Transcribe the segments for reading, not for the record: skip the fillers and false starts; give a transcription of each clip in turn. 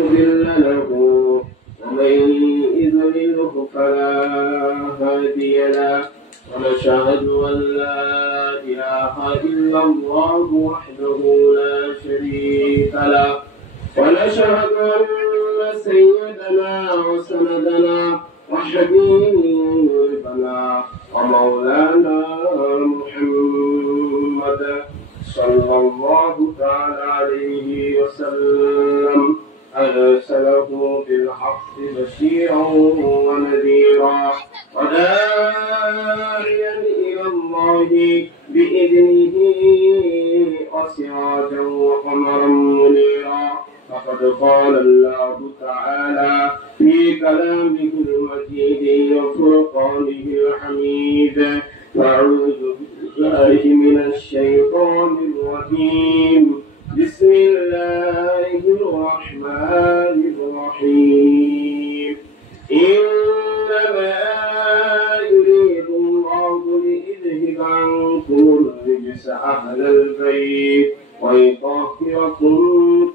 مضل له ومن يضلله فلا هادي له ونشهد أن لا إله إلا الله وحده لا شريك له ونشهد أن سيدنا وسندنا وحبيبنا ومولانا محمد صلى الله تعالى عليه وسلم أرسله بالحق بشيرا ونذيرا وداعيا إلى الله بإذنه وسراجا وقمرا منيرا فقد قال الله تعالى في كلامه المجيد وفرقانه الحميد أعوذ بالله من الشيطان الرجيم بسم الله الرحمن الرحيم إنما يريد الله ليذهب عنكم الرجس أهل البيت ويطهركم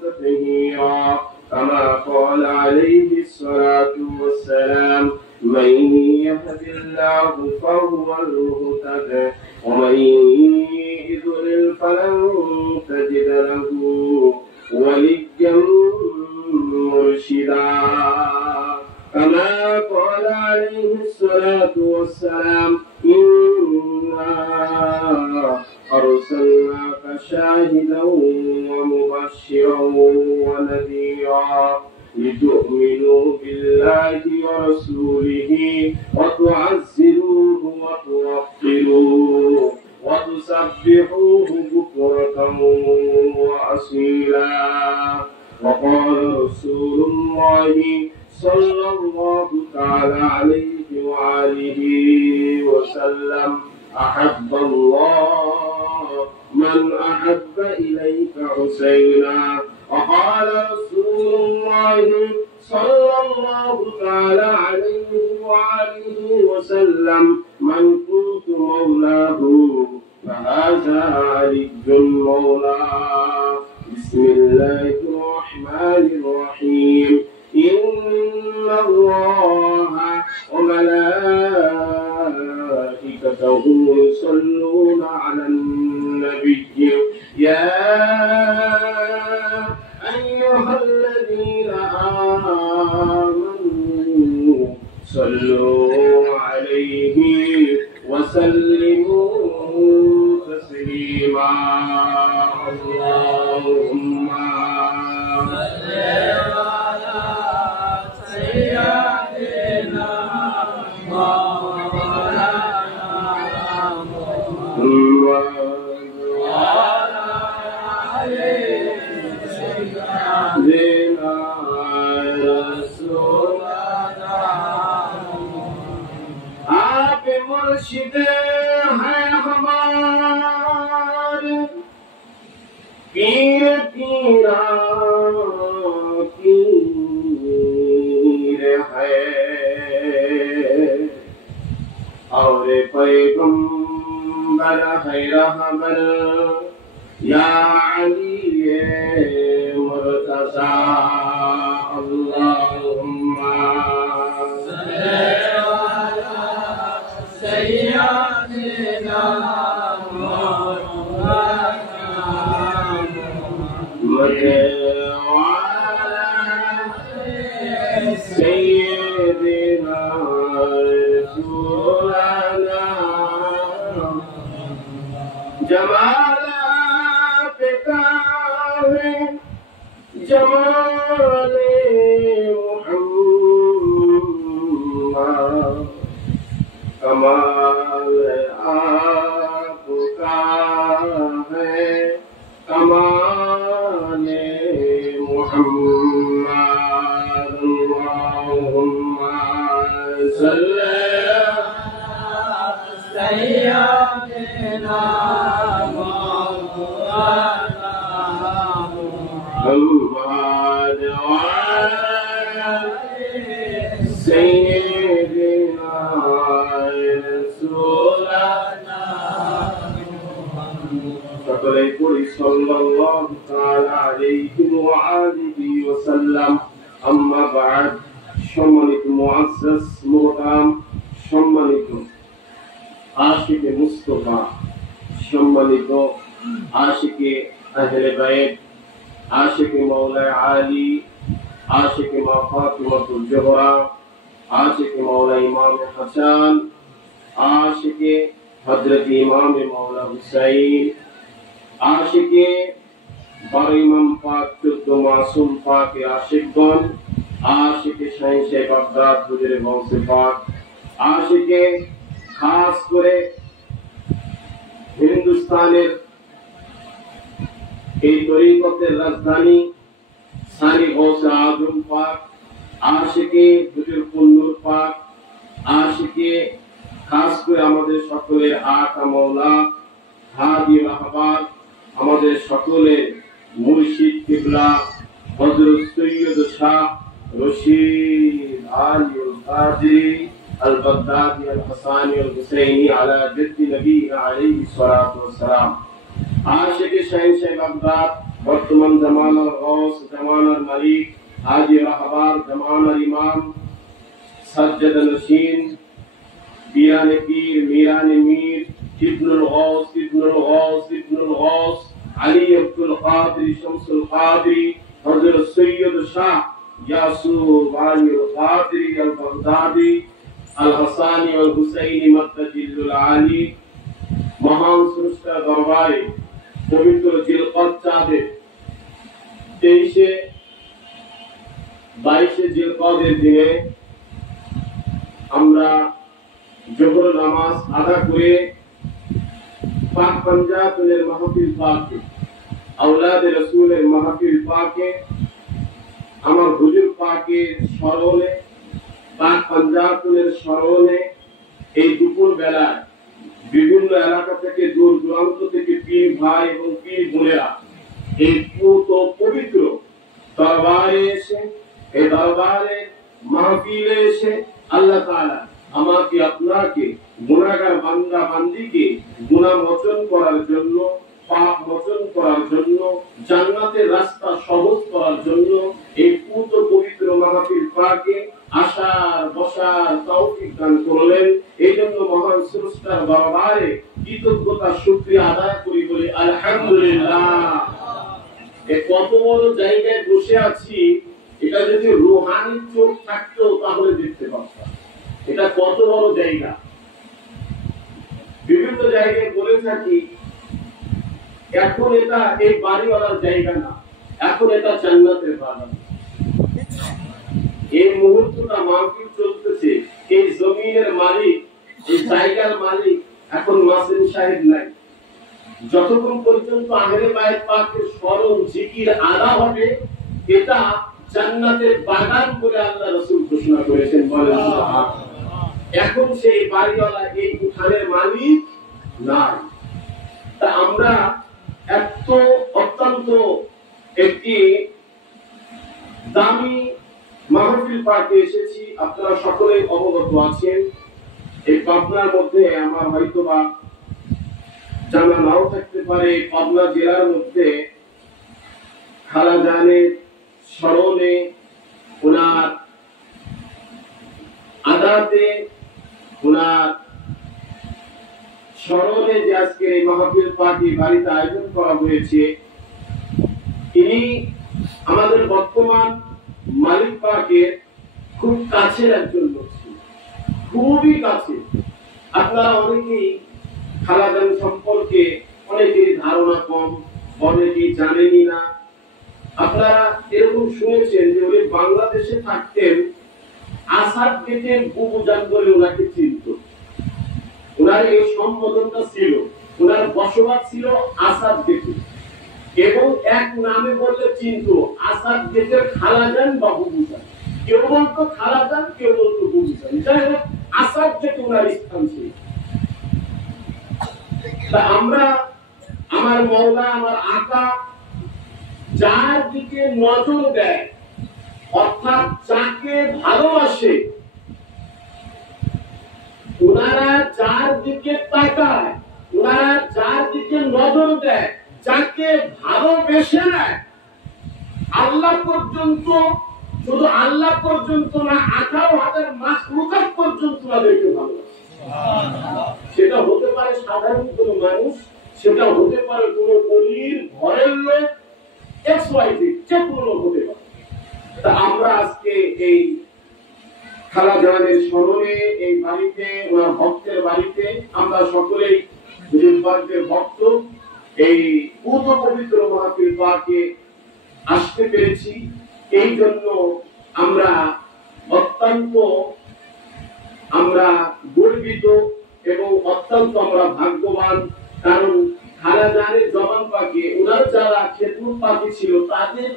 تطهيرا كما قال عليه الصلاة والسلام من يهد الله فهو المهتد ومن يضلل فلن تجد له وليا مرشدا كما قال عليه الصلاة والسلام إنا أرسلناك شاهدا ومبشرا ونذيرا لتؤمنوا بالله ورسوله وتعزروه وتوقروه وتسبحوه بكرة وأصيلا وقال رسول الله صلى الله تعالى عليه وآله وسلم أحب الله من أحب إليك حسينا وقال رسول الله صلى الله تعالى عليه وآله وسلم من كنت مولاه فهذا علي مولاه بسم الله الرحمن الرحيم إن الله وملائكته يصلون على النبي يا أيها الذين آمنوا صلوا عليه وسلموا تسليما اللهم صل على سيدنا محمد وعلى آله سيدنا رسول आप मुर्शिद हैं हमारे पीर पीरा पीर है और पैगंबर है रहबर या अली मुर्तज़ा अल्लाहुम्मा سيدنا محمد وعلى سيدنا رسولنا جمال بتاعه جمال محمد कमाल आपका है कमाल मुहम्मद अल्लाहुम्मा सल्ली सय्यदना मुहम्मद वाला सय्यदना সকলে পড়ি সাল্লাল্লাহু তাআলা আলাইহি ওয়া আলিহি ওয়াসাল্লাম বা'দ। সম্মানিত মুআজ্জাজ মুহতারাম, সম্মানিত আশিকে মুস্তাফা, সম্মানিত আশিকে আহলে বাইত, আশিকে মাওলা আলী, আশিকে মা ফাতিমাতুল জোহরা, আশিকে মাওলা ইমাম হাসান, আশিকে হযরত ইমাম মাওলা হুসাইন, আশিকে 12 ইমাম পাক, 14 মাসুম পাক আশিকগণ, আশিকে শাহেনশাহ বাগদাদ হুজুরে গৌসে পাক, আশিকে খাস করে হিন্দুস্তানের এই তরিকতের রাজধানী সানি গৌসে আজম পাক, আশিকে হুজুর কুল্লুর পাক, আশিকে খাস করে আমাদের সকলের আকা মাওলা হাদি রাহবার, আমাদের সকলের মুর্শিদ কিবলা হযরত সৈয়দ শাহ রশিদ আলী কাদরি আল বাগদাদি আল হাসানি আল হুসাইনি আলা জাদ্দি নবীনা আলাইহিস সালাতু ওয়াস সালাম। আশিকে শাহেনশাহ বাগদাদ, বর্তমান জামানার গৌস, জামানার মালিক, হাজি রাহবার, জামানার ইমাম, সাজ্জাদ নশীন, পীরানে পীর, মিরানে মীর, ইবনুল গৌস, ইবনুল গৌস, ইবনুল গৌস, আলী আব্দুল কাদরি, শামসুল কাদরি, হযরত সৈয়দ শাহ ইয়াসুফ আলী কাদরি আল বাগদাদি আল হাসানি আল হুসাইনি মাদ্দাজিল্লুল আলী। মহান স্রষ্টার দরবারে পবিত্র জিলকদ চাঁদে 22 জিলকদের দিনে আমরা জোহর নামাজ আদা করে পাক পাঞ্জাবের মাহফিল পাকে, আওলাদে রাসূলের মাহফিল পাকে, আমার হুজুর পাকের স্মরণে, পাক পাঞ্জাবের স্মরণে এই দুপুর বেলায় বিভিন্ন এলাকা থেকে, দূর দূরান্ত থেকে পীর ভাই এবং পীর বোনেরা এই পবিত্র দরবারে এসে, এই দরবারে মাহফিলে এসে আল্লাহ তাআলা আমাকে আপনাকে গুনাহগার বান্দা বান্দীকে গুনাহ মোচন করার জন্য, পাপ মোচন করার জন্য, জান্নাতের রাস্তা সহজ করার জন্য এই পবিত্র মাহফিল পাকে আসার বসার তৌফিক দান করলেন। এই জন্য মহান স্রষ্টার দরবারে কৃতজ্ঞতা শুকরিয়া আদায় করি, বলি আলহামদুলিল্লাহ। কত বড় জায়গায় বসে আছি, এটা যদি রুহানি চোখ থাকতো তাহলে দেখতে পারতাম এটা কত বড় জায়গা। বিভিন্ন জায়গায় বলে থাকি এখন এটা এই বাড়িওয়ালার জায়গা না, এখন এটা জান্নাতের বাগান। এই মুহূর্তটা মাহফিল চলতেছে, এই জমিনের মালিক, এই জায়গার মালিক এখন মাসিন সাহেব নাই। যতক্ষণ পর্যন্ত আহলে বাইত পাকের স্মরণ জিকির আদা হবে, এটা জান্নাতের বাগান করে আল্লাহ রাসূল ঘোষণা করেছেন, বলেন সুবহানাল্লাহ। এখন সেই বাড়িওয়ালা, এই উঠানের মালিক নাই। তা আমরা এত অত্যন্ত একটি দামি মাহফিল পাকে এসেছি, আপনারা সকলেই অবগত আছেন। এই পাবনার মধ্যে আমার হয়তোবা জানা নাও থাকতে পারে, পাবনা জেলার মধ্যে খালাজানের স্মরণে, ওনার আদাতে, ওনার স্মরণে যে আজকে এই মাহফিল পার্টি বাড়িতে আয়োজন করা হয়েছে, ইনি আমাদের বর্তমান মালিক পাকের খুব কাছের একজন লোক ছিলেন, খুবই কাছে। আপনারা অনেকেই খালাজান সম্পর্কে অনেকের ধারণা কম, অনেকেই জানেনই না। আপনারা এরকম শুনেছেন যে উনি বাংলাদেশে থাকতেন, আসাদ গেটের বুবুজান বলে ওনাকে চিনত। ওনার এই সম্বোধনটা ছিল, ওনার বসবাস ছিল আসাদ গেটে, এবং এক নামে বললে চিনত, আসাদ গেটের খালাজান বা বুবুজান। কেউ বলতো খালাজান, কেউ বলতো বুবুজান, যাই হোক আসাদ গেটে ওনার স্থান ছিল। তা আমরা, আমার মওলা, আমার আকা যার দিকে নজর দেয়, অর্থাৎ যাকে ভালোবাসে, ওনারা যার দিকে তাকায়, ওনারা যার দিকে নজর দেয়, যাকে ভালোবেসে নেয়, আল্লাহ পর্যন্ত শুধু আল্লাহ পর্যন্ত না, 18,000 মাখলুকাত পর্যন্ত তাদেরকে ভালোবাসে। সেটা হতে পারে সাধারণ কোনো মানুষ, সেটা হতে পারে কোনো অলির ঘরের লোক, XYZ, যে কোনো হতে পারে। তা আমরা আজকে এই খালাজানের স্মরণে এই বাড়িতে, ওনার ভক্তের বাড়িতে আমরা সকলেই হুজুরবাগের ভক্ত, এই পূর্ব পবিত্র মাহফিল পাকে আসতে পেরেছি। এই জন্য আমরা অত্যন্ত গর্বিত এবং অত্যন্ত আমরা ভাগ্যবান। কারণ খালাজানের জবান পাকে ওনার যারা খেদমত পাখি ছিল তাদের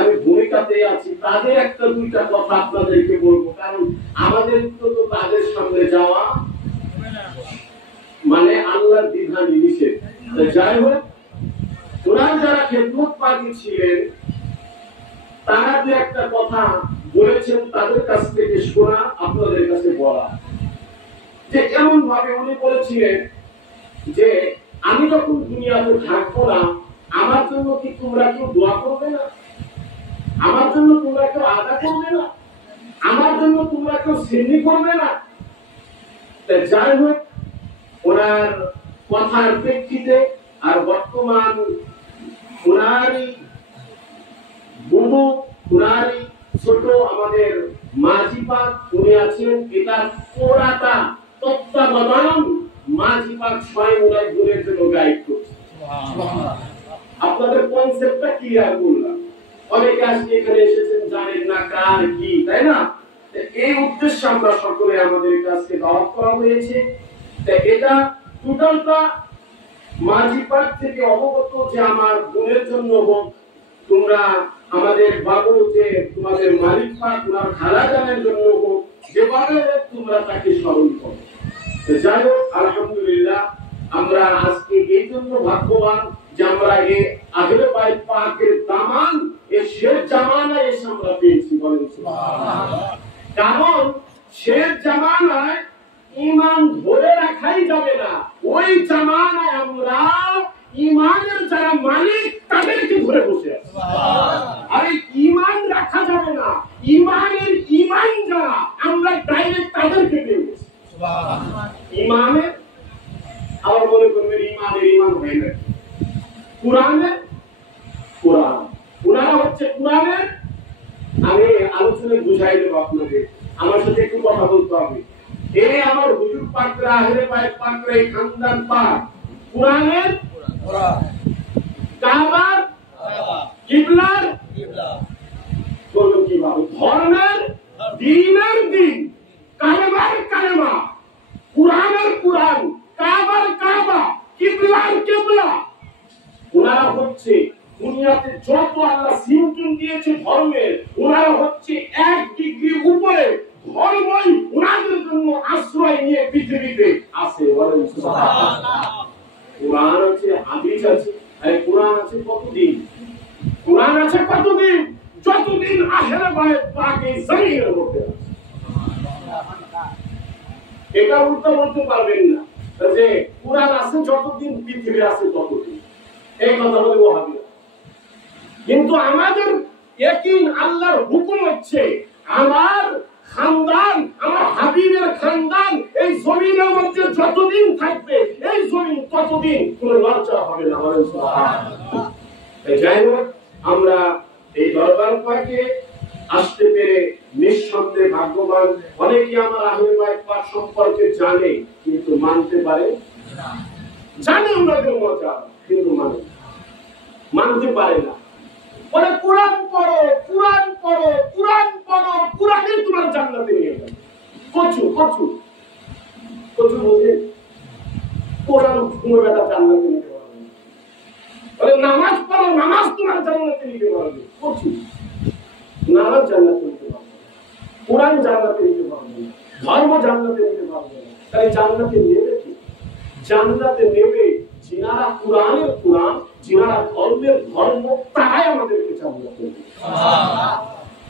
আমি ভূমিকাতে আছি, তাদের একটা দুইটা কথা আপনাদেরকে বলবো। কারণ আমাদের তো তাদের সামনে যাওয়া মানে আল্লাহর বিধান নিষেধ। যাই হোক, ওনার যারা খেদমত পাখি ছিলেন তারা যে একটা কথা বলেছেন তাদের কাছ থেকে শোনা, আপনাদের কাছে বলা। যে এমন ভাবে উনি বলেছিলেন যে আমি যখন দুনিয়াতে থাকবো না, আমার জন্য কি তোমরা কেউ দোয়া করবে না? আমার জন্য তোমরা কেউ আদা করবে না? আমার জন্য তোমরা কেউ সিন্নি করবে না? যাই হোক, ওনার কথার প্রেক্ষিতে আর বর্তমান ওনারই বুবু, ওনারই ছোট আমাদের মাঝিপাক উনি আছেন, এটা পুরাটা তত্ত্বাবধান মাঝিপাক স্বয়ং ওনার গুণের জন্য গাইড করছে। আপনাদের কনসেপ্টটা ক্লিয়ার করলাম। অনেকে আজকে এখানে এসেছেন জানেন না কার কি, তাই না? এই উদ্দেশ্যে আমরা সকলে আমাদের কাছে দাওয়াত করা হয়েছে। এটা টোটালটা মাঝিপাক থেকে অবগত যে আমার গুণের জন্য হোক, তোমরা আমাদের বাবু যে তোমাদের মালিক পাক ওনার খালাজানের জন্য হোক, যেভাবে হোক তোমরা তাকে স্মরণ করো। যাই হোক, আলহামদুলিল্লাহ আমরা আজকে এই জন্য ভাগ্যবান যে আমরা এই আহলে বাইত পাকের দামান এই শেষ জামানায় এসে আমরা পেয়েছি। বলেন সুবহানাল্লাহ। কারণ শেষ জামানায় ঈমান ধরে রাখাই যাবে না, ওই জামানায় আমরা ঈমানের যারা মালিক তাদেরকে ধরে বসে আছি। আরে ঈমান রাখা যাবে না, ঈমানের ঈমান যারা আমরা ডাইরেক্ট তাদেরকে পেয়ে গেছি। ঈমানের আবার মনে করবেন ঈমানের ঈমান হয় না, কুরআনের কুরআন, ওনারা হচ্ছে কুরআনের। আমি আলোচনায় বুঝাই দেব আপনাদের, আমার সাথে একটু কথা বলতে হবে। এই আমার হুজুর পাকরা, আহলে বাইত পাকরা, এই খানদান পাক কুরআনের কুরআন, কাবার কিবলার কিবলা, বলুন কিভাবে, ধর্মের দ্বীনের দ্বীন, কালেমার কালেমা, কুরআনের কুরআন, কাবার কাবা, কিবলার কিবলা। ওনারা হচ্ছে দুনিয়াতে যত আল্লাহ সিমটন দিয়েছে ধর্মের, ওনারা হচ্ছে 1 ডিগ্রি উপরে ধর্মই ওনাদের জন্য আশ্রয় নিয়ে পৃথিবীতে আছে। বলেন সুবহানাল্লাহ। কুরআন আছে, হাদিস আছে, আর কুরআন আছে কতদিন? কুরআন আছে কতদিন? যতদিন আহলে বাইত পাক এই জমিনের মধ্যে আছে। এটা উল্টো বলতে পারবেন না যে কুরআন আছে যতদিন পৃথিবী আছে ততদিন, এই কথা বলে ওয়াহাবীরা। কিন্তু আমাদের ইয়াকিন, আল্লাহর হুকুম হচ্ছে আমার খানদান, আমার হাবিবের খানদান এই জমিনের মধ্যে যতদিন থাকবে, এই জমিন ততদিন কোনো লজ্জা হবে না। বলেন সুবহানাল্লাহ। যাই হোক, আমরা এই দরবার পাকে আসতে পেরে নিঃসন্দেহে ভাগ্যবান। অনেকে আমার আহলে বাইত পাক সম্পর্কে জানে কিন্তু মানতে পারে না, জানে ওনাদের মজা কিন্তু মানতে পারে না। বলে কুরআন পড়ো, কুরআন পড়ো, কুরআন পড়ো, কুরআনই তোমার জান্নাতে নিয়ে যাবে। কচু কচু কচু বলে কোরআন তোমার বেটা জান্নাতে নিতে পারবে। বলে নামাজ পড়ো, নামাজ তোমার জান্নাতে নিতে পারবে। কচু নামাজ জান্নাতে নিতে পারবে, কোরআন জান্নাতে নিতে পারবে, ধর্ম জান্নাতে নিতে পারবে না। তাই জান্নাতে নেবে কি? জান্নাতে নেবে যিনারা কুরআনের কুরআন, যিনারা ধর্মের ধর্ম, তারাই আমাদেরকে জান্নাতে নেবে।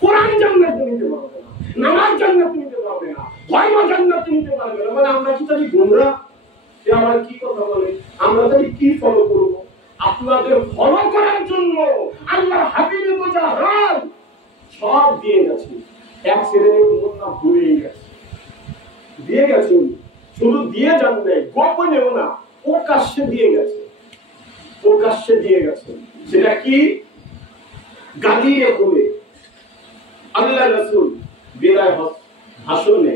কোরআন জান্নাতে নিতে পারবে না, নামাজ জান্নাতে নিতে পারবে না, ধর্ম জান্নাতে নিতে পারবে না। মানে আমরা কি তাহলে গোমরা? সে আমার কি কথা বলে? আমরা তাহলে কি ফলো করবো? আপনাদের ফলো করার জন্য আল্লাহর হাবিবের বোঝা হাল সব দিয়ে গেছে। এক শ্রেণীর মোল্লা ভুলেই গেছে, দিয়ে গেছে। শুধু দিয়ে যান নাই, গোপনেও না, প্রকাশ্যে দিয়ে গেছে, প্রকাশ্যে দিয়ে গেছে। সেটা কি? গালিয়ে বলে আল্লাহ রাসূল বিদায় ভাষণে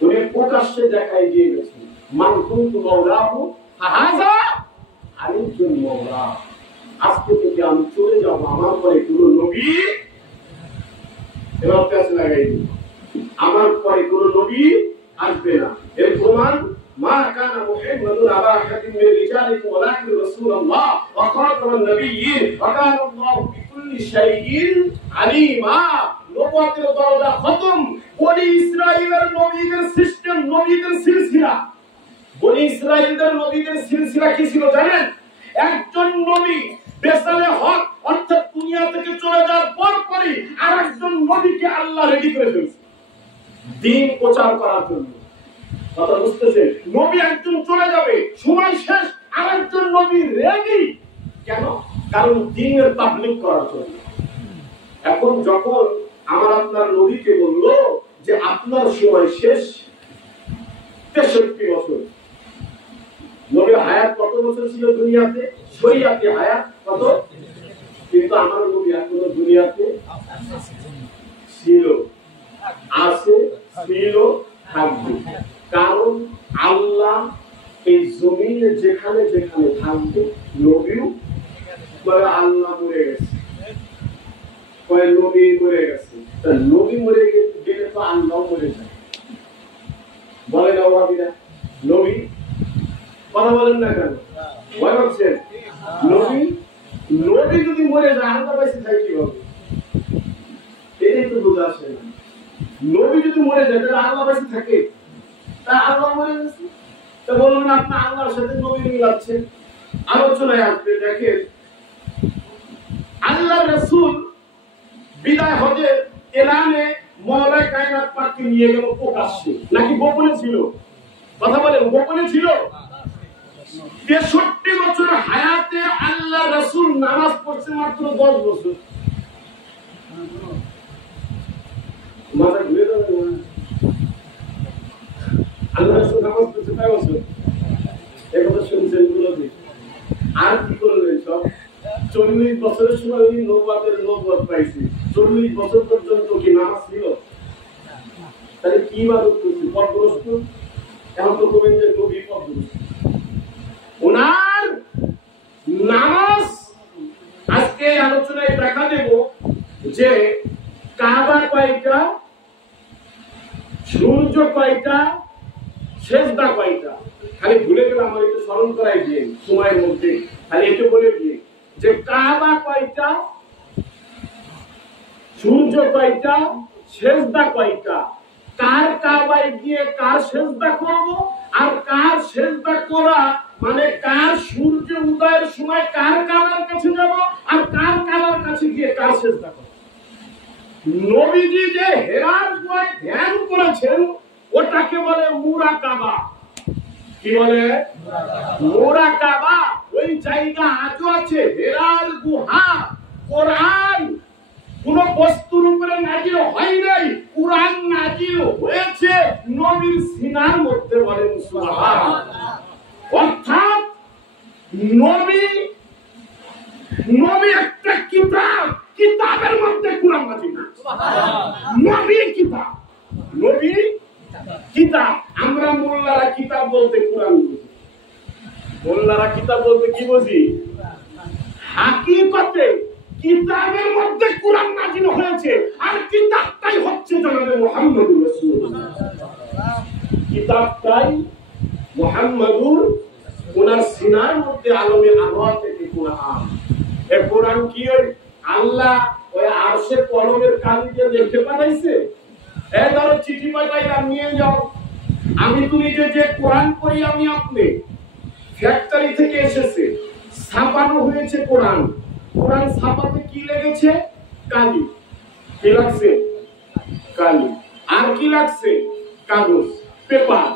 উনি প্রকাশ্যে দেখাই দিয়ে গেছেন, মান কুনতু মাওলাহু ফাহাযা আলাইকুম মাওলা। আজকে থেকে আমি চলে যাব, আমার পরে কোনো নবী, এবার কাছে লাগাই দিই, আমার পরে কোনো নবী আসবে না। এর প্রমাণ মা কানা মুহাম্মাদুন আবা আহাদিন মিন রিজালিকুম ওয়ালাকিন রাসূলুল্লাহ ওয়া খাতামান নাবিয়্যিন ওয়া কানা আল্লাহু বিকুল্লি শাইইন আলিমা। নবুয়তের দরজা খতম। বনি ইসরাঈলের নবীদের সিস্টেম, নবীদের সিলসিলা, বনি ইসরাঈলদের নবীদের সিলসিলা কি ছিল জানেন? একজন নবী বেসালে হক অর্থাৎ দুনিয়া থেকে চলে যাওয়ার পরপরই আরেকজন নবীকে আল্লাহ রেডি করে ফেলছে দ্বীন প্রচার করার জন্য। কথা বুঝতেছেন? নবী একজন চলে যাবে, সময় শেষ, আরেকজন নবী রেডি। কেন? কারণ দ্বীনের তাবলীগ করার জন্য। এখন যখন আমার আপনার নবীকে বলল যে আপনার সময় শেষ, 63 বছর। নবীর হায়াত কত বছর ছিল দুনিয়াতে? শরীয়তে হায়াত কত? কিন্তু আমার নবী এখনো দুনিয়াতে ছিল, আছে, ছিল, থাকবে। কারণ আল্লাহ এই জমিনে যেখানে যেখানে থাকবে নবীও বলে আল্লাহ মরে গেছে, কয় নবী মরে গেছে। তা নবী মরে গেলে তো আল্লাহ মরে যায়, বলে না ওয়াহাবিরা? নবী কথা বলেন না কেন? ভয় পাচ্ছেন? নবী নবী যদি মরে যায় আল্লাহ বেঁচে থাকে কিভাবে? এই তো বোঝা আসে না। নবী যদি মরে যায় তাহলে আল্লাহ বেঁচে থাকে? তা আল্লাহ মরে গেছে, তা বলবেন আপনি আল্লাহর সাথে নবী মিলাচ্ছেন। আলোচনায় আসবে, দেখেন আল্লাহ রাসূল বিদায় হজের এলানে মওলা কায়নাত পাককে নিয়ে গেল প্রকাশ্যে, নাকি গোপনে ছিল? কথা বলেন, গোপনে ছিল? 63 বছর হায়াতে আল্লাহ রাসূল নামাজ পড়ছে মাত্র 10 বছর। মাথা ঘুরে যাবে না? আল্লাহ রাসূল নামাজ পড়ছে কয় বছর? এই কথা শুনছেন বলতে? আর কি করলেন সব? 40 বছরের সময় উনি নবুয়ত পাইছে। 40 বছর পর্যন্ত কি নামাজ ছিল? তাহলে কি ইবাদত করছে? পথভ্রষ্ট। এখন তো কবেন যে নবী পথভ্রষ্ট। ওনার নামাজ আজকে আলোচনায় দেখা দেব যে কাবা কয়টা, সূর্য কয়টা, সেজদা কয়টা। খালি ভুলে গেলে আমার একটু স্মরণ করাই দিয়ে সময়ের মধ্যে খালি একটু বলে দিয়ে যে কাবা কয়টা, সূর্য কয়টা, সেজদা কয়টা, কার কাবায় গিয়ে কার সেজদা করব, আর কার সেজদা করা মানে কার সূর্য উদয়ের সময় কার কাবার কাছে যাব, আর কার কাবার কাছে গিয়ে কার সেজদা করব। নবীজি যে হেরার গুহায় ধ্যান করেছেন ওটাকে বলে মুরাকাবা। কি বলে? মুরাকাবা। ওই জায়গা আজও আছে, হেরার গুহা। কোরআন কোন বস্তুর উপরে নাজিল হয় নাই, কোরআন নাজিল হয়েছে নবীর সিনার মধ্যে। বলেন সুবহানাল্লাহ। অর্থাৎ নবী একটা কিতাব, কিতাবের মধ্যে কোরআন নাজিল। নবী কিতাব, নবী কিতাব। আমরা মোল্লারা কিতাব বলতে কোরআন বুঝি। মোল্লারা কিতাব বলতে কি বুঝি? হাকিকতে কিতাবের মধ্যে কোরআন নাজিল হয়েছে, আর কিতাবটাই হচ্ছে জনাবে মুহাম্মদুর রাসূলুল্লাহ। কিতাবটাই মুহাম্মদুর, ওনার সিনার মধ্যে আলমে আনোয়ার থেকে কোরআন। এই কোরআন কি ওই আল্লাহ ওই আরশে কলমের কালি দিয়ে লিখে পাঠাইছে? এই ধরো চিঠি পাঠাইলাম, নিয়ে যাও। আমি তুমি যে কোরআন পড়ি আমি আপনি, ফ্যাক্টরি থেকে এসেছে, ছাপানো হয়েছে কোরআন। কোরআন ছাপাতে কি লেগেছে? কালি। কি লাগছে? কালি। আর কি লাগছে? কাগজ, পেপার।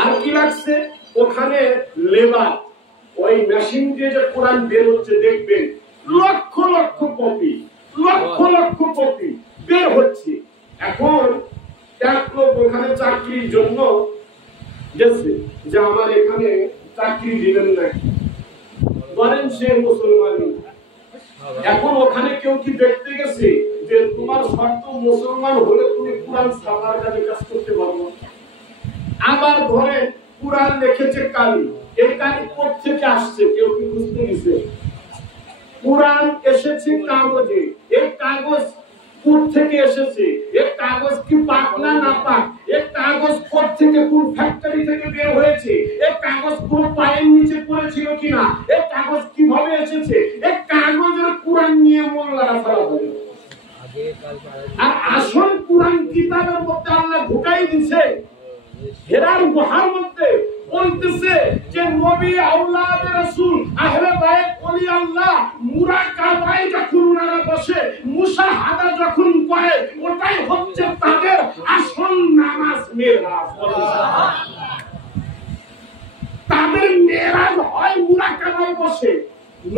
আর কি লাগছে? ওখানে লেবার। ওই মেশিন দিয়ে যে কোরআন বের হচ্ছে দেখবেন লক্ষ লক্ষ কপি। লক্ষ লক্ষ কোটি বের হচ্ছে। এখন এক লোক ওখানে চাকরির জন্য গেছে যে আমার এখানে চাকরি দিবেন নাকি, বলেন সে মুসলমান। এখন ওখানে কেউ কি দেখতে গেছে যে তোমার শর্ত মুসলমান হলে তুমি কুরআন ছাপার কাজে কাজ করতে পারবে? আবার ধরে কুরআন লিখেছে কালি, এই কালি কোথা থেকে আসছে কেউ কি বুঝতে গেছে? কুরআন এসেছে কাগজে, এই কাগজ কোথা থেকে এসেছে? এই কাগজ কি পাক না নাপাক? এই কাগজ কোথা থেকে, কোন ফ্যাক্টরি থেকে বের হয়েছে? এই কাগজ কোন পায়ের নিচে পড়েছিল কিনা? এই কাগজ কিভাবে এসেছে? এই কাগজের কুরআন নিয়ে মোল্লারা ফেলা হয়। আর আসল কুরআন কিতাবের মধ্যে আল্লাহ ঢুকাই দিয়েছে হেরার গুহার মধ্যে, বলতেছে যে নবী আওলাদ রাসূল আহলে বাইত ওলি আল্লাহ মুরাকাবায় যখন ওনারা বসে মুশাহাদা যখন করে ওটাই হচ্ছে তাদের আসল নামাজ মেরাজ। তাদের মেরাজ হয় মুরাকাবায় বসে।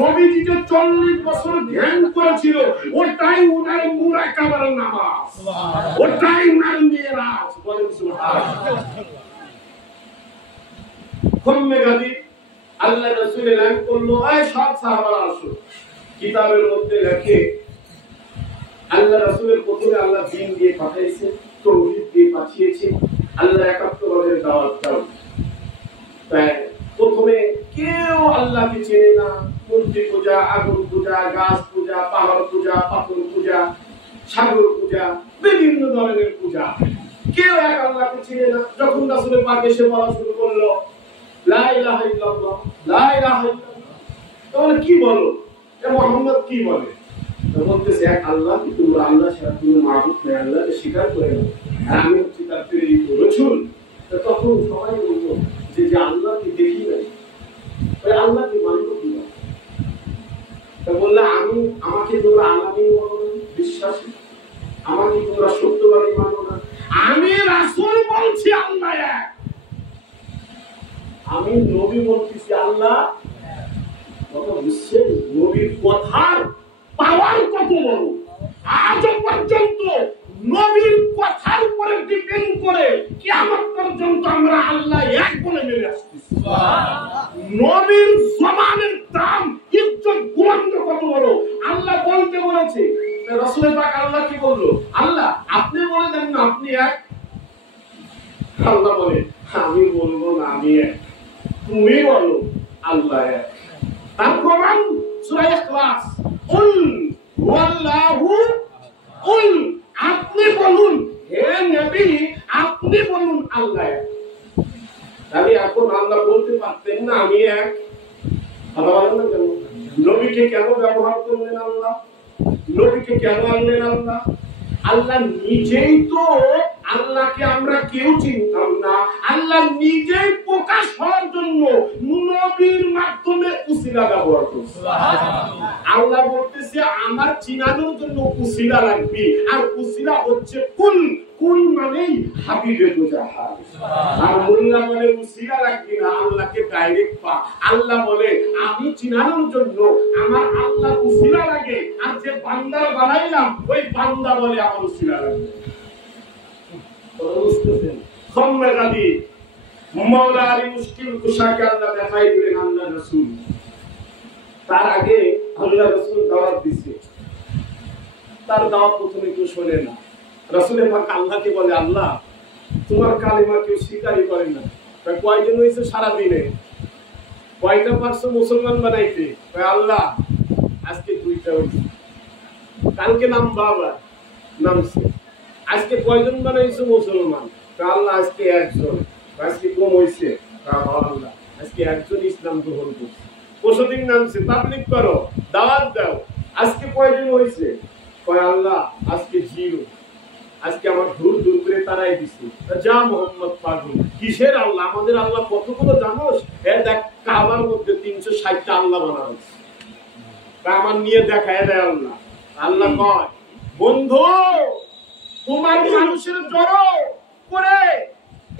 নবীজি যে 40 বছর ধ্যান করেছিল ওটাই ওনার মুরাকাবার নামাজ, ওটাই ওনার মেরাজ। বলেন সুবহানাল্লাহ। আল্লাহ রাসূল এলান করলো, এই সব সাহাবারা আসো। কিতাবের মধ্যে লেখে আল্লাহ রাসূলের প্রথমে আল্লাহ দ্বীন দিয়ে পাঠিয়েছে, তাওহীদ দিয়ে পাঠিয়েছে, আল্লাহ একাত্মবাদের দাওয়াত দাও। তাই প্রথমে কেউ আল্লাহকে চেনে না, মূর্তি পূজা, আগুন পূজা, গাছ পূজা, পাহাড় পূজা, পাথর পূজা, সাগর পূজা, বিভিন্ন ধরনের পূজা, কেউ এক আল্লাহকে চেনে না। যখন রাসূলের পাক এসে বলা শুরু করলো লা ইলাহা ইল্লাল্লাহ, লা ইলাহা ইল্লাল্লাহ, তাহলে কি বলো? এ মুহাম্মদ কি বলে? বলতেছে এক আল্লাহ, তোমরা আল্লাহ ছাড়া কোনো মাবুদ নেই, আল্লাহকে স্বীকার করে নাও, আর আমি হচ্ছি তার প্রেরিত রাসূল। তখন সবাই বলতো যে আল্লাহকে দেখি নাই, ওই আল্লাহকে মানব কিনা? বললে আমাকে তোমরা আলামিন বলো না, বিশ্বাসী, আমাকে তোমরা সত্যবাদী মানো না। আমি রাসূল বলছি আল্লাহ এক, আমি নবী বলতেছি আল্লাহ। কত বুঝছেন নবীর কথার পাওয়ার কত বড়? আজ পর্যন্ত নবীর কথার উপরে ডিপেন্ড করে কিয়ামত পর্যন্ত আমরা আল্লাহ এক বলে মেনে আসতেছি। নবীর জবানের দাম, ইজ্জত, গুরুত্ব কত বড়! আল্লাহ বলতে বলেছে, রাসূল পাক আল্লাহ কি বললো? আল্লাহ আপনি বলে দেন না আপনি এক। আল্লাহ বলে আমি বলবো না আমি এক, তুমি বলো আল্লাহ এক। তার প্রমাণ সূরা ইখলাস, কুল ওয়াল্লাহু, কুল আপনি বলুন, হে নবী আপনি বলুন আল্লাহ এক। তাহলে এখন আল্লাহ বলতে পারতেন না আমি এক? কথা বলেন না কেন? নবীকে কেন ব্যবহার করলেন আল্লাহ? নবীকে কেন আনলেন আল্লাহ? আল্লাহ নিজেই তো, আল্লাহকে আমরা কেউ চিনতাম না, আল্লাহ নিজেই প্রকাশ হওয়ার জন্য নবীর মাধ্যমে উসিলা ব্যবহার করছে। আল্লাহ বলতেছে আমার চিনানোর জন্য উসিলা লাগবে, আর উসিলা হচ্ছে কুল। কুল মানেই হাবিবে তুজাহা, আর মোল্লা মানে উসিলা লাগবে না, আল্লাহকে ডাইরেক্ট পা। আল্লাহ বলে আমি চিনানোর জন্য আমার আল্লাহ উসিলা লাগে, আর যে বান্দা বানাইলাম ওই বান্দা বলে আমার উসিলা লাগে। বুঝতেছেন? খম্মেগাদি মাওলা আলী মুশকিল কুশাকে আল্লাহ দেখাই দিলেন আল্লাহ রাসূল। তার আগে আল্লাহ রাসূল দাওয়াত দিছে, তার দাওয়াত প্রথমে কেউ শোনে না। রাসূলের পাক আল্লাহকে বলে আল্লাহ তোমার কালিমা কেউ স্বীকারই করে না। কয়জন হয়েছে সারা দিনে? কয়টা পারছো মুসলমান বানাইতে? আল্লাহ আজকে 2টা হয়েছে, কালকে নাম বাবা নামছে, আজকে কয়জন বানাইছো মুসলমান? আল্লাহ আজকে 1জন। আজকে কম হয়েছে? আল্লাহ আজকে 1জন ইসলাম গ্রহণ করছে। পরশুদিন নামছে, তাবলীগ করো, দাওয়াত দাও, আজকে কয়জন হয়েছে? আল্লাহ আজকে 0। আজকে আমার দূর দূর করে তারাই দিছে। যা মোহাম্মদ পাগল, কিসের আল্লাহ? আমাদের আল্লাহ কতগুলো জানোস? দেখ কাবার মধ্যে 360টা আল্লাহ বানানো হয়েছে। আমার নিয়ে দেখায় দেয় আল্লাহ। আল্লাহ কয় বন্ধু তোমার মানুষের জড়ো করে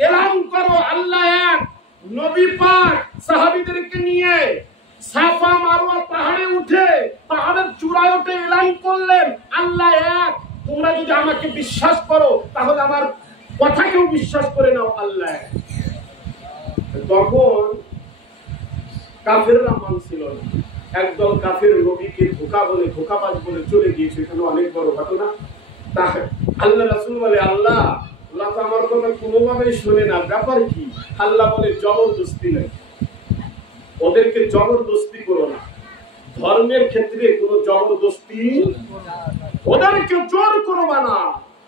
এলান করো আল্লাহ এক। নবী পাক সাহাবীদেরকে নিয়ে সাফা মারওয়া পাহাড়ে উঠে পাহাড়ের চূড়ায় উঠে এলান করলেন আল্লাহ এক। তোমরা যদি আমাকে বিশ্বাস করো তাহলে আমার কথাকেও বিশ্বাস করে নাও, আল্লাহ এক। তখন কাফেররা মানছিল না। একদল কাফের নবীকে ধোঁকাবাজ বলে চলে গিয়েছে। এখানে অনেক বড় ঘটনা। আল্লাহ রাসূল বলে আল্লাহ তো আমার কথা কোনোভাবেই শোনে না, ব্যাপার কি? আল্লাহ বলে জবরদস্তি নাই, ওদেরকে জবরদস্তি করো না। ধর্মের ক্ষেত্রে কোনো জবরদস্তি, ওদেরকে জোর করবা না।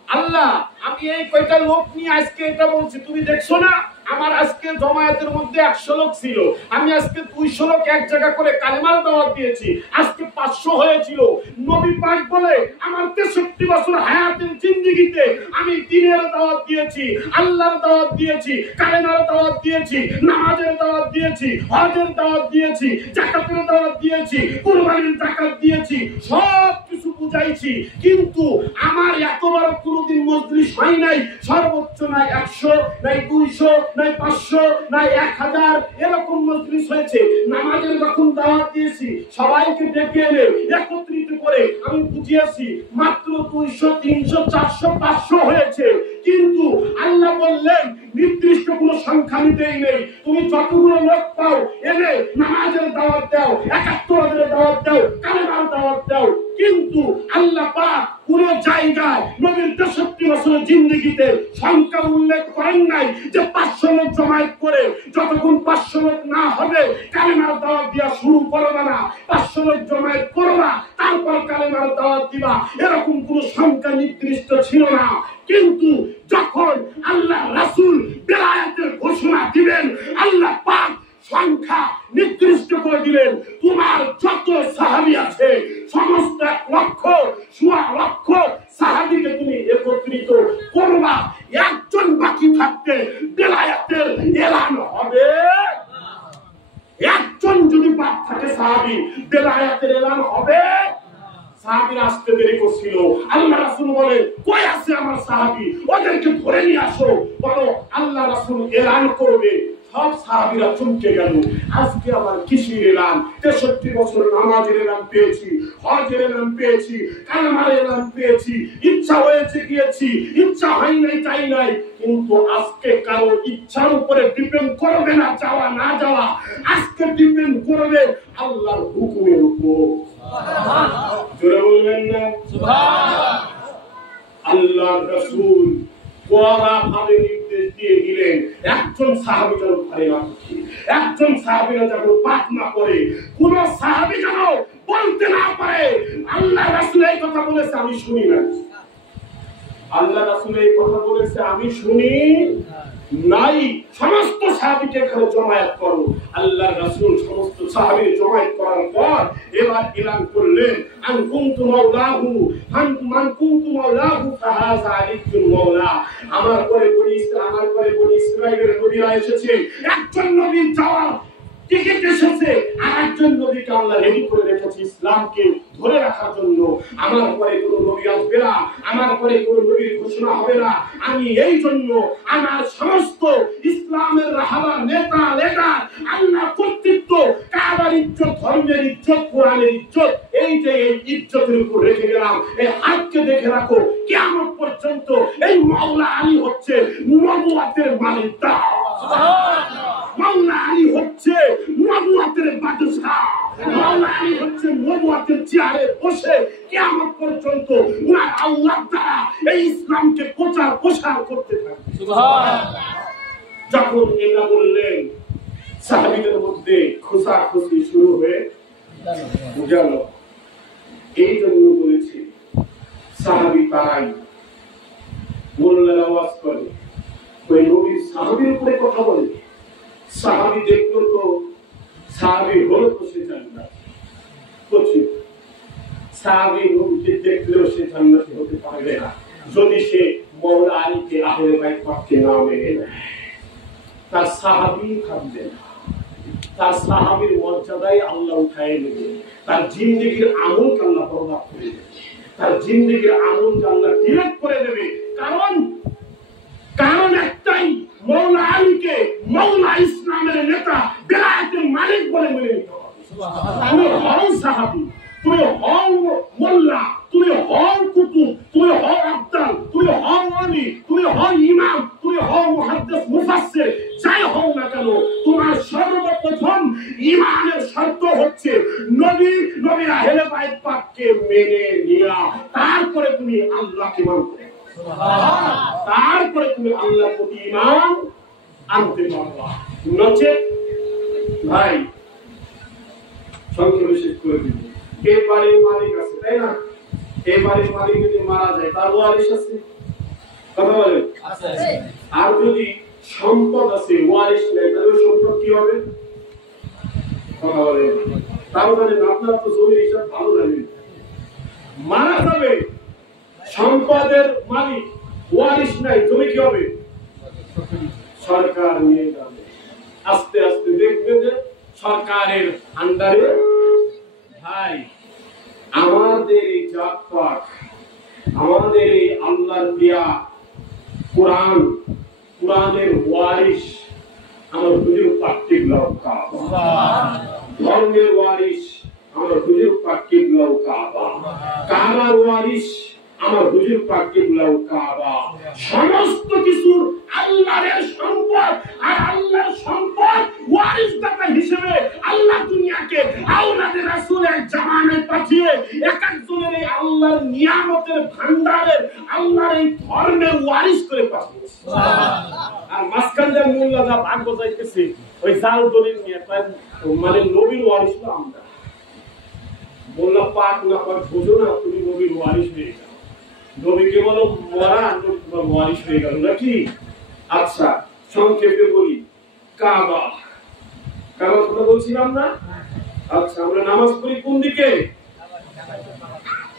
আল্লাহ আমি এই কয়টা লোক নিয়ে আজকে এটা বলছি, তুমি দেখছো না আমার আজকে জমায়েতের মধ্যে 100 লোক ছিল, আমি আজকে 200 লোক এক জায়গা করে কালেমার দাওয়াত দিয়েছি, আজকে 500 হয়েছিল। নবী পাক বলে আমার 63 বছর হায়াতের জিন্দেগিতে আমি দ্বীনের দাওয়াত দিয়েছি, আল্লাহর দাওয়াত দিয়েছি, কালেমার দাওয়াত দিয়েছি, নামাজের দাওয়াত দিয়েছি, হজের দাওয়াত দিয়েছি, যাকাতের দাওয়াত দিয়েছি, কুরবানির যাকাত দিয়েছি, সব কিছু বুঝাইছি, কিন্তু আমার এত বড় কোনদিন মজলিস হয় নাই। সর্বোচ্চ নাই 100, নাই 200, নাই 500, নাই 1000, এরকম মজলিস হয়েছে। নামাজের যখন দাওয়াত দিয়েছি সবাইকে ডেকে এনে একত্রিত করে আমি বুঝিয়েছি, মাত্র 200, 300, 400, 500 হয়েছে। কিন্তু আল্লাহ বললেন নির্দিষ্ট কোনো সংখ্যা নিতেই নেই, তুমি যতগুলো লোক পাও এনে নামাজের দাওয়াত দাও, একাত্তরের দাওয়াত দাও, কালেমার দাওয়াত দাও। কিন্তু আল্লাহ পাক কোন জায়গায় নবীর 63 বছরের জিন্দেগিতে সংখ্যা উল্লেখ করেন নাই যে 500 লোক জমায়েত করে যতক্ষণ 500 লোক না হবে কালেমার দাওয়াত দিয়া শুরু করবে না, 500 লোক জমায়েত করবা তারপর কালেমার দাওয়াত দিবা, এরকম কোন সংখ্যা নির্দিষ্ট ছিল না। কিন্তু যখন আল্লাহ রাসূল বেলায়েতের ঘোষণা দিবেন আল্লাহ পাক সংখ্যা নির্দিষ্ট করে দিলেন, তোমার যত সাহাবী আছে সমস্ত 1 লক্ষ, 1.5 লক্ষ সাহাবীকে তুমি একত্রিত করবা। একজন বাকি থাকতে বেলায়েতের এলান হবে। একজন যদি বাদ থাকে সাহাবী, বেলায়েতের এলান হবে। সাহাবীরা আসতে দেরি করছিল। আল্লাহ রাসূল বলে কই আছে আমার সাহাবী, ওদেরকে ধরে নিয়ে আসো। বলো আল্লাহ রাসূল এলান করবে। সব সাহাবীরা চমকে গেল, আজকে আবার কিসের এলান? 63 বছর নামাজের এলান পেয়েছি, হজের এলান পেয়েছি, কালেমার এলান পেয়েছি, ইচ্ছা হয়েছে গিয়েছি, ইচ্ছা হয় নাই তাই নাই। কিন্তু আজকে কারো ইচ্ছার উপরে ডিপেন্ড করবে না যাওয়া না যাওয়া, আজকে ডিপেন্ড করবে আল্লাহর হুকুমের উপর। জোরে বলবেন না সুবহানাল্লাহ। আল্লাহর রাসূল কোরা ভাবে নির্দেশ দিয়ে দিলেন একজন সাহাবী যেন ঘরে না থাকে, একজন সাহাবী যেন পাঠ না করে, কোন সাহাবী যেন বলতে না পারে আল্লাহ রাসূল এই কথা বলেছে আমি শুনি না, আল্লাহ রাসূল এই কথা বলেছে আমি শুনি নাই। সমস্ত সাহাবীকে এখানে জমায়েত করো। আল্লাহ রাসূল সমস্ত সাহাবী জমায়েত করার পর এবার এলান করলেন আন কুনতু মাওলাহু মান কুনতু মাওলাহু ফাহাযা আলাইকুম মাওলা। আমার পরে বনি ইসরাঈলের নবীরা এসেছে, একজন নবী যাওয়ার টিকিট এসেছে, আর একজন নবীকে আল্লাহ রেডি করে রেখেছে ইসলামকে ধরে রাখার জন্য। আমার পরে কোনো নবী আসবে না, আমার পরে কোনো নবীর ঘোষণা হবে না। আমি এই জন্য আমার সমস্ত ইসলামের রাহাবার নেতা লেডার আল্লাহ কর্তৃত্ব, কাবার ইজ্জত, ধর্মের ইজ্জত, কোরআনের ইজ্জত, এই যে এই ইজ্জতের উপর রেখে গেলাম। এই হাতকে দেখে রাখো, কিয়ামত পর্যন্ত এই মাওলা আলী হচ্ছে নবুয়তের মালিক। সুবহানাল্লাহ। মাওলা আলী হচ্ছে নবুয়তের বাদশা, মাওলা আলী হচ্ছে নবুয়তের চেয়ারে বসে কিয়ামত পর্যন্ত উনার আল্লাহ দ্বারা এই ইসলামকে প্রচার করতে থাকবে। সুবহানাল্লাহ। যখন এটা বললেন সাহাবীদের মধ্যে খোঁচাখুচি শুরু হয়ে গেল। এই জন্য বলেছি সাহাবী তারাই মোল্লার আওয়াজ করে, ওই নবীর সাহাবীর উপরে কথা বলে। সাহাবী দেখলো তো সাহাবী হলো তো সে জান্নাত করছে, সাহাবী নবীকে দেখলেও সে জান্নাতি হতে পারবে না যদি সে মাওলা আলীকে আহলে বাইত পাককে না মেনে নেয়। তার সাহাবী থাকবে না, তার সাহাবীর মর্যাদায় আল্লাহ উঠায় নেবে, তার জিন্দেগির আমলকে আল্লাহ বরবাদ করে দেবে, তার জিন্দেগির আমলকে আল্লাহ ডিরেক্ট করে দেবে। কারণ একটাই, মাওলা আলীকে মাওলা ইসলামের নেতা বেলায়েতের মালিক বলে মেনে নিতে হবে। আল্লাহকে মানতে তারপরে তুমি আল্লাহর প্রতি ঈমান আনতে পারবা। নচেত ভাই সংক্ষেপে শেষ করে দিব, এই বাড়ির মালিক আছে তাই না, এই বাড়ির মালিক যদি মারা যায় তার ওয়ারিশ আছে, কথা বলেন আছে। আর যদি সম্পদ আছে ওয়ারিশ নেই তাহলে সম্পদ কি হবে, কথা বলেন। তাও জানেন আপনারা তো জমির হিসাব ভালো জানেন, মারা যাবে সম্পদের মালিক ওয়ারিশ নাই, জমি কি হবে, সরকার নিয়ে যাবে। আস্তে আস্তে দেখবে যে সরকারের আন্ডারে। ভাই আমাদের এই জাত পাক, আমাদের এই আল্লাহর দেয়া কোরআন, কোরআনের ওয়ারিশ আমার হুজুর পাক কিবলাউ কাবা, ধর্মের ওয়ারিশ আমার হুজুর পাক কিবলাউ কাবা, কাবার ওয়ারিশ আমার হুজুর পাক কিবলাউ কাবা। সমস্ত কিছুর আল্লাহর সম্পদ, আর আল্লাহর সম্পদ ওয়ারিসদাতা হিসেবে আল্লাহ দুনিয়াকে আওলাদে রাসূলের জামানায় পাঠিয়ে এক একজনের এই আল্লাহর নিয়ামতের ভান্ডারের আল্লাহর এই ধর্মের ওয়ারিস করে পাঠিয়েছে। আর মাসকান্দার মোল্লা যা ভাগ বজাইতেছে ওই জাল দলিল নিয়ে, মানে নবীর ওয়ারিস তো আমরা। মোল্লা পাক না পাক বুঝো না, তুমি নবীর ওয়ারিস হয়ে যাও, নবীকে বলো মরা, নবী তোমার ওয়ারিস হয়ে গেল নাকি। আচ্ছা সংক্ষেপে বলি, কাবা, কাবার কথা বলছিলাম না। আচ্ছা আমরা নামাজ পড়ি কোন দিকে,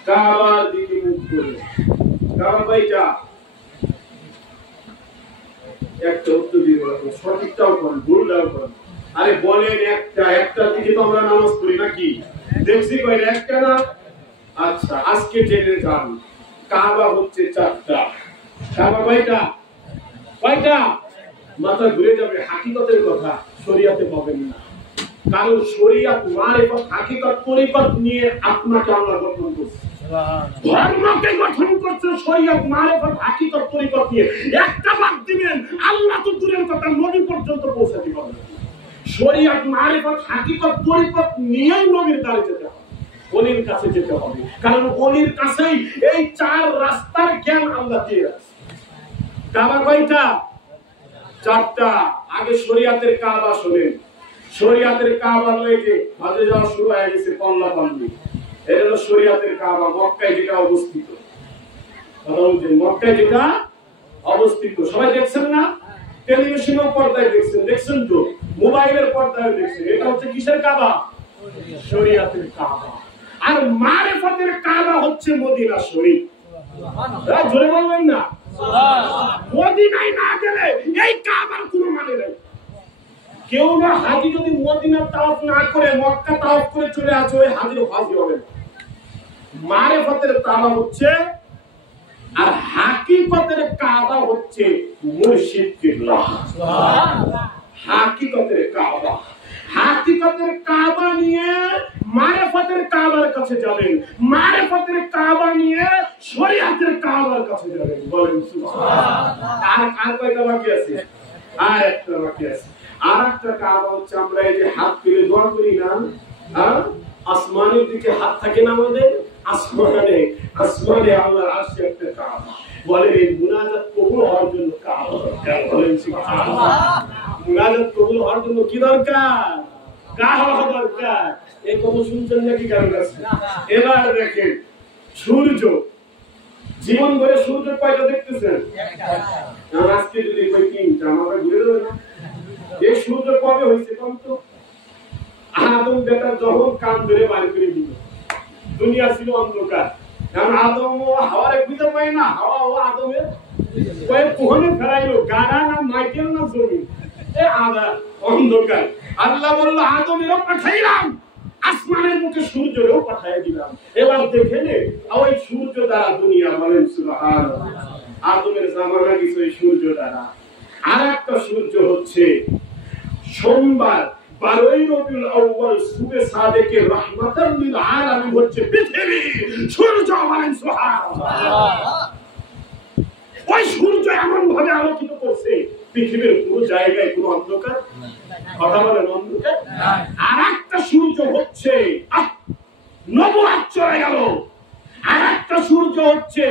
কাবার দিকে মুখ করে। কাবার ভাইটা একটা উত্তর দিয়ে রাখো, সঠিকটাও করেন ভুলটাও করেন। আরে বলেন একটা দিকে তো আমরা নামাজ পড়ি নাকি, দেখছি কই একটা না। আচ্ছা আজকে জেনে যান কাবা হচ্ছে চারটা, কাবা কয়টা, কয়টা, মাথা ঘুরে যাবে। হাকিকতের কথা শরীয়তে পাবেন না, কারণ শরীয়ত মারিফত হাকিকত পরিপথ নিয়ে আপনাকে আল্লাহ গঠন করছে, ধর্মকে গঠন করছে শরীয়ত মারিফত হাকিকত পরিপথ নিয়ে। একটা বাদ দিবেন আল্লাহ তো দূরের কথা নবী পর্যন্ত পৌঁছাতে পারবে। শরীয়ত মারিফত হাকিকত পরিপথ নিয়েই নবীর দ্বারে যেতে হবে, ওলির কাছে যেতে হবে, কারণ ওলির কাছেই এই চার রাস্তার জ্ঞান আল্লাহ দিয়ে রাখছে। কাবা কয়টা, চারটা। আগে শরীয়তের কাবা শুনেন, শরীয়তের কাবা লয়ে যে হজে যাওয়া শুরু হয়ে গেছে পল্লা পাল্লি, এটা হলো শরীয়তের কাবা, মক্কায় যেটা অবস্থিত। মক্কায় যেটা অবস্থিত সবাই দেখছেন না, টেলিভিশনের পর্দায় দেখছেন, দেখছেন তো মোবাইলের পর্দায় দেখছেন। এটা হচ্ছে কিসের কাবা, শরীয়তের কাবা। আর মারিফতের কাবা হচ্ছে মদিনা শরীফ। জোরে বলবেন না, মদিনায় না গেলে এই কাবার কোনো মানে নাই। কেউ না হাজি যদি মদিনা তাওয়াফ না করে মক্কা তাওয়াফ করে চলে আসে, ওই হাজির হাজি হবে না। মারিফতের কাবা হচ্ছে, আর হাকিকতের কাবা হচ্ছে মুর্শিদ কিবলা। হাকিকতের কাবা, হাকিকতের কাবা নিয়ে মারিফতের কাবার কাছে যাবেন, মারিফতের কাবা নিয়ে শরীয়তের কাবার কাছে যাবেন। বলেন সুবহানাল্লাহ। আর কয়টা বাকি আছে, আর একটা বাকি আছে। আর একটা কাবা হচ্ছে আমরা এই যে হাত তুলে দোয়া করি না, আসমানের দিকে হাত থাকে না আমাদের, আসমানে আসমানে আল্লাহর আরশে একটা কাবা। বলে এই মুনাজাত কবুল হওয়ার জন্য কাবা দরকার। বলেন সুবহানাল্লাহ। মুনাজাত কবুল হওয়ার জন্য কি দরকার, কাবা দরকার। এই কথা শুনছেন নাকি কারণ আছে? এবার দেখেন সূর্য, জীবন ভরে সূর্য কয়টা দেখতেছেন? আজকে যদি কই তিনটা, আমাকে ঘুরে দেবে না। এই সূর্য কবে হয়েছে কম তো? আদম বেটা যখন কান ধরে বাড়ি করে দিল, দুনিয়া ছিল অন্ধকার। কারণ আদম ও হাওয়ারে খুঁজে পায় না, হাওয়া ও আদমের কয়েক কোহনে ফেরাইলো, গাড়া না মাইকেল না জমি, এ আদা অন্ধকার। আল্লাহ বলল আদমেরও পাঠাইলাম, আসমানের মুখে সূর্যেরও পাঠাই দিলাম। এবার দেখে নে ওই সূর্য দ্বারা দুনিয়া। বলেন সুবহানাল্লাহ। আদমের জামানা গেছে ওই সূর্য দ্বারা। আর একটা সূর্য হচ্ছে সোমবার 12 রবিউল আউয়াল সুবে সাদেকের রাহমাতাল লিল আলামিন হচ্ছে পৃথিবী সূর্য। বলেন সুবহানাল্লাহ। ওই সূর্য এমন ভাবে আলোকিত করছে পৃথিবীর পুরো জায়গায় কোনো অন্ধকার, কথা বলেন অন্ধকার নাই। আর একটা সূর্য হচ্ছে নবুয়ত চলে গেল। আর একটা সূর্য হচ্ছে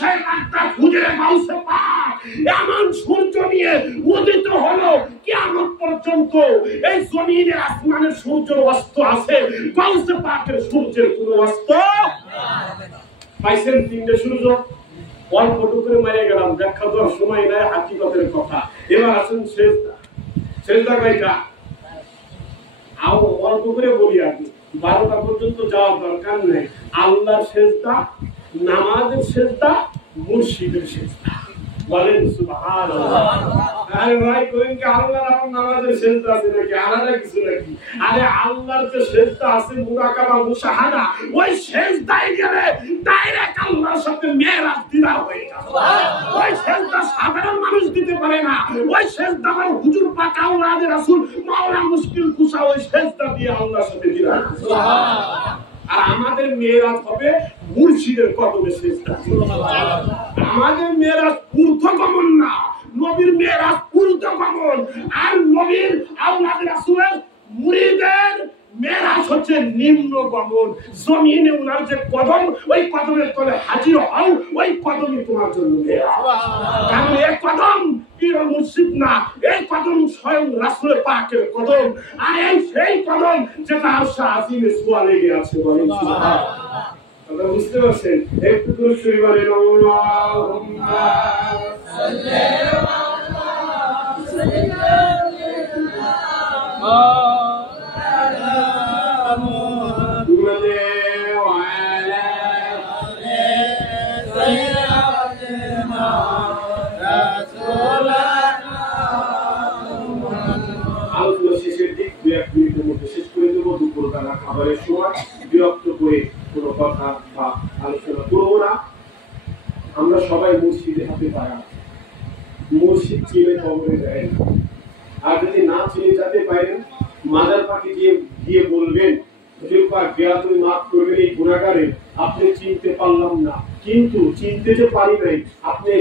মানুষের একটা খুঁজে গাউসে পাক এমন সূর্য নিয়ে উদিত হলো কিয়ামত পর্যন্ত এই জমিনের আসমানের সূর্য অস্ত আছে, গাউসে পাকের সূর্যের কোনো অস্ত পাইছেন? তিনটে সূর্য অল্প করে মারিয়ে গেলাম, ব্যাখ্যা দেওয়ার সময় নাই, হাকিকতের কথা। এবার আসুন সেজদা। সেজদা কয়টা? অল্প করে বলি, আমি 12টা পর্যন্ত যাওয়ার দরকার নেই। আল্লাহর সেজদা, নামাজের সেজদা, মুর্শিদের সেজদা। বলেন সুবহানাল্লাহ। আরে ভাই কোন কি আল্লাহর আর নামাজের সেজদা আছে নাকি আলাদা কিছু নাকি? আরে আল্লাহর যে সেজদা আছে মুরাকাবা মুশাহাদা, ওই সেজদায় গেলে ডাইরেক্ট আল্লাহর সাথে মেরাজ দিদার হয়ে যায়। ওই সেজদা সাধারণ মানুষ দিতে পারে না। ওই সেজদা আমার হুজুর পাক আওলাদে রাসূল মাওলানা মুশকিল কুশা ওই সেজদা দিয়ে আল্লাহর সাথে দিদার। সুবহানাল্লাহ। আর আমাদের মেরাজ হবে মুর্শিদের কদমে সেজদা। আমাদের মেরাজ ঊর্ধ্বগমন না, নবীর মেরাজ ঊর্ধ্বগমন। আর নবীর আওলাদ রাসূলের মুরিদের মেরাজ হচ্ছে নিম্নগমন। জমিনে উনার যে কদম, ওই কদমের তলে হাজির হও, ওই কদমই তোমার জন্য মেরাজ। কারণ এই কদম পীর মুর্শিদ না, এই কদম স্বয়ং রাসূলের পাকের কদম। আর এই সেই কদম যেটা আরশে আজিমে ছোঁয়া লেগে আছে। বলেন সুবহানাল্লাহ। আপনারা বুঝতে পারছেন? একটু দূর শুরু করেন, আল্লাহুম্মা সাল্লি আলা খাবারের সময় বিরক্ত করে কোনো কথা বা আলোচনা করবো না। আমরা সবাই মসজিদে হাতে পারা, মসজিদ চিনে কবরে যায় না। আর যদি না চিনে যেতে পারেন, মাজার পাখি গিয়ে বলবেন তুমি মাফ করবেন, এই গুনাহগারে আপনি চিনতে পারলাম না, কিন্তু চিনতে যে পারি নাই, আপনি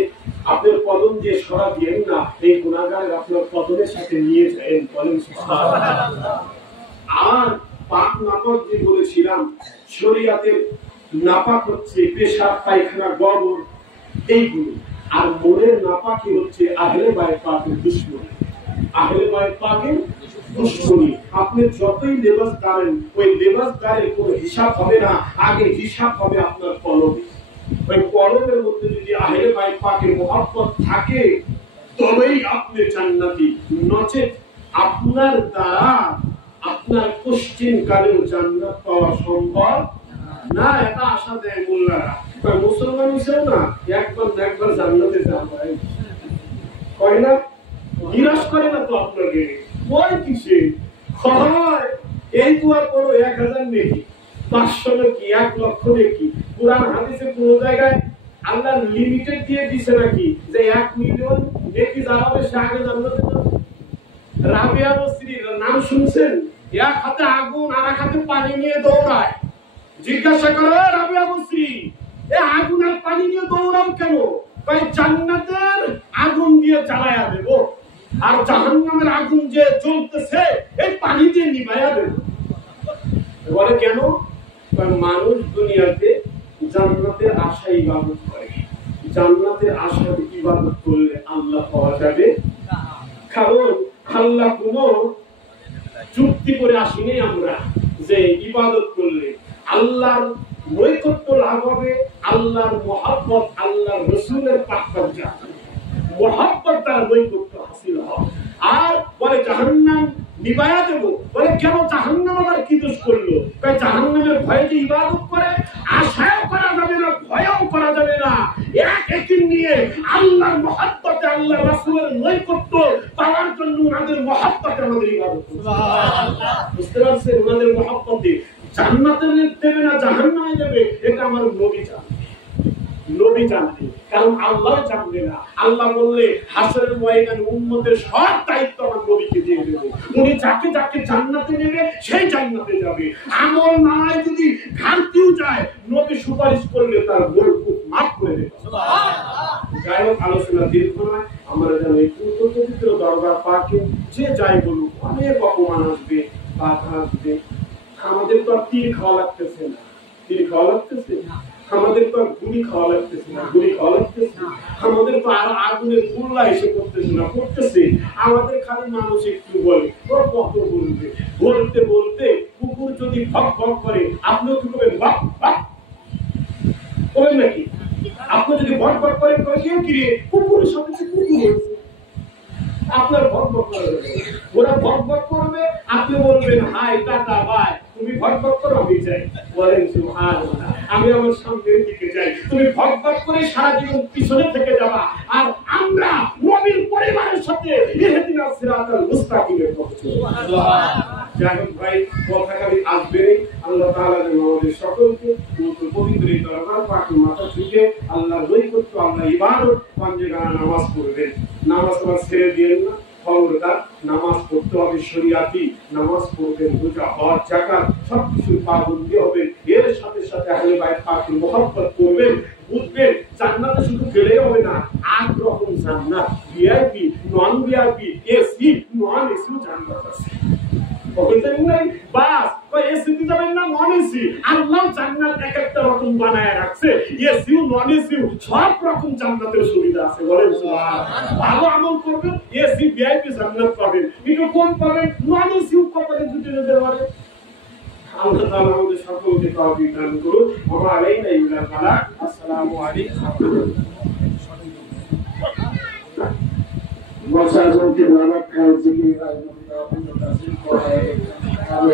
আপনার কদম দিয়ে সরা দিয়েন না, এই গুনাহগারের আপনার কদমের সাথে নিয়ে যান। বলেন সুবহানাল্লাহ। আর পাক নাপাক যে বলেছিলাম, শরীয়তের নাপাক হচ্ছে পেশাব, পায়খানা, গোবর, এইগুলো। আর মনের নাপাকি হচ্ছে আহলে বায়ত পাকের দুশমনি। আহলে বায়ত পাকের দুশমনি। আপনি যতই লেবাস দাঁড়েন, ওই লেবাস দাঁড়ের কোনো হিসাব হবে না, আগে হিসাব হবে আপনার কলমে। ওই কলমের মধ্যে যদি আহলে বায়ত পাকের মহব্বত থাকে, তবেই আপনি জান্নাতি। নচেত আপনার দ্বারা আপনার কোশ্চিন কালেও জান্নাত পাওয়া সম্ভব না। এটা আশা দেয় মোল্লারা। মুসলমান হিসেবে না একবার জান্নাতে যাবে কয় না, নিরাশ করে না তো আপনাকে। ওই কিসে হয় এই দোয়া করো 1000 নেকি, 500 নেকি, 1 লক্ষ নেকি। কুরআন হাদিসে কোন জায়গায় আল্লাহ লিমিটেড দিয়ে দিছে নাকি যে 1 মিলিয়ন নেকি যারা হবে সে আগে জান্নাতে যাবে? রাবিয়া বসরির নাম শুনছেন? এক হাতে আগুন আর এক হাতে পানি নিয়ে দৌড়ায়। জিজ্ঞাসা করো, রাবিয়া বসরি এই আগুন আর পানি নিয়ে দৌড়াও কেন? তাই জান্নাতের আগুন দিয়ে জ্বালায়া দেব, আর জাহান্নামের আগুন যে জ্বলতেছে এই পানি দিয়ে নিভাইয়া দেব। বলে কেন? মানুষ দুনিয়াতে জান্নাতের আশা ইবাদত করে। জান্নাতের আশা ইবাদত করলে আল্লাহ পাওয়া যাবে। কারণ আল্লাহ কোনো চুক্তি করে আসিনি আমরা যে ইবাদত করলে আল্লাহর নৈকট্য লাভ হবে, আল্লাহর মহব্বত, আল্লাহর রাসূলের পাকপর্যা মহব্বত দ্বারা নৈকট্য হাসিল হবে। আর বলে জাহান্নাম নিবায়া দেব। বলে কেন? জাহান্নাম আবার কি দোষ করলো? তাই জাহান্নামের ভয়ে যে ইবাদত করে, আশাও করা যাবে না, ভয়ও করা যাবে না। একই নিয়ে আল্লাহর মহব্বতে, আল্লাহর রাসূলের নৈকট্য পাওয়ার জন্য ওনাদের মহব্বতে আমাদের ইবাদত। সুবহানাল্লাহ। বুঝতে পারছেন? ওনাদের মহব্বতে জান্নাতে দেবে না জাহান্নামে দেবে, এটা আমার নবী জানে। নবী জানতে, কারণ আল্লাহ জানবে না। আল্লাহ বললে হাসরের ময়দানে উম্মতের সব দায়িত্ব আমার নবীকে দিয়ে দেবে। উনি যাকে যাকে জান্নাতে নেবে সেই জান্নাতে যাবে। আমল নামায় যদি ঘাটতিও যায়, নবী সুপারিশ করলে তার ভুল মাফ করে দেবে। সুবহানাল্লাহ। যাই হোক, আলোচনা দীর্ঘ নয়। আমরা যেন এই পবিত্র দরবার পাকে যে যাই বলুক, অনেক অপমান আসবে, বাধা আসবে। আমাদের তো আর তীর খাওয়া লাগতেছে না। তীর খাওয়া লাগতেছে না। আমাদের তো গুলি খাওয়া লাগতেছে না, গুলি খাওয়া লাগতেছে না, আমাদের তো আর আগুনের গোলা এসে পড়তেছে না, পড়তেছে। আমাদের খালি মানুষ একটু বলে ও কত বলবে, বলতে বলতে কুকুর যদি ভক ভক করে আপনিও কি করবেন? ভক ভক করবেন নাকি? আপনি যদি ভক ভক করে কেউ কি রে কুকুরের সাথে কুকুর আপনার ভক ভক করবে, ওরা ভক ভক করবে, আপনি বলবেন হাই টাটা বাই, তুমি ভক ভক করো আমি যাই। বলেন সুবহানাল্লাহ। আমি আমার সামনের দিকে যাই, তুমি ভক ভক করে সারা জীবন পিছনে থেকে যাবা, আর আমরা নবীর পরিবারের সাথে ইহদিনাস সিরাতাল মুস্তাকিমের পথে সুবহানাল্লাহ। যাই হোক ভাই, কথা খালি আসবে। আল্লাহ তাআলা যেন আমাদের সকলকে পবিত্র দরবার পাকে মাথা ঝুঁকে আল্লাহর নৈকট্য, আল্লাহর ইবাদত, পাঞ্জেগানা নামাজ পড়বেন। নামাজ ছেড়ে দিয়ে না, খবরদার নামাজ পড়তে হবে, শরিয়াতি নামাজ পড়বেন, রোজা হজ যাকাত সবকিছু পাবন্দি হবে। এর সাথে সাথে আহলে বাইত পাকের মুহাব্বত করবেন, বুঝবেন জান্নাতে শুধু গেলেই হবে না, 8 রকম জান্নাত, ভিআইপি, নন ভিআইপি, এসি, নন এসি জান্নাত আছে। ওখানে নাই বাস কই এসি দিতে যাবেন না নন এসি, আল্লাহ জান্নাত এক একটা রকম বানায় রাখছে, এসি নন এসি সব রকম জান্নাতের সুবিধা আছে। বলেন সুবহানাল্লাহ। ভালো আমল করবেন, এসি ভিআইপি জান্নাত পাবেন, এটা কোন পাবেন? নন এসি কপালে জুটে যেতে পারে। আল্লাহ তাআলা আমাদের সকলকে তৌফিক দান করুন। ওয়া আলাইনা ইল্লাল বালাগ। আসসালামু আলাইকুম ওয়া রাহমাতুল্লাহ। বর্ষা চলছে, নানা খাল জিকির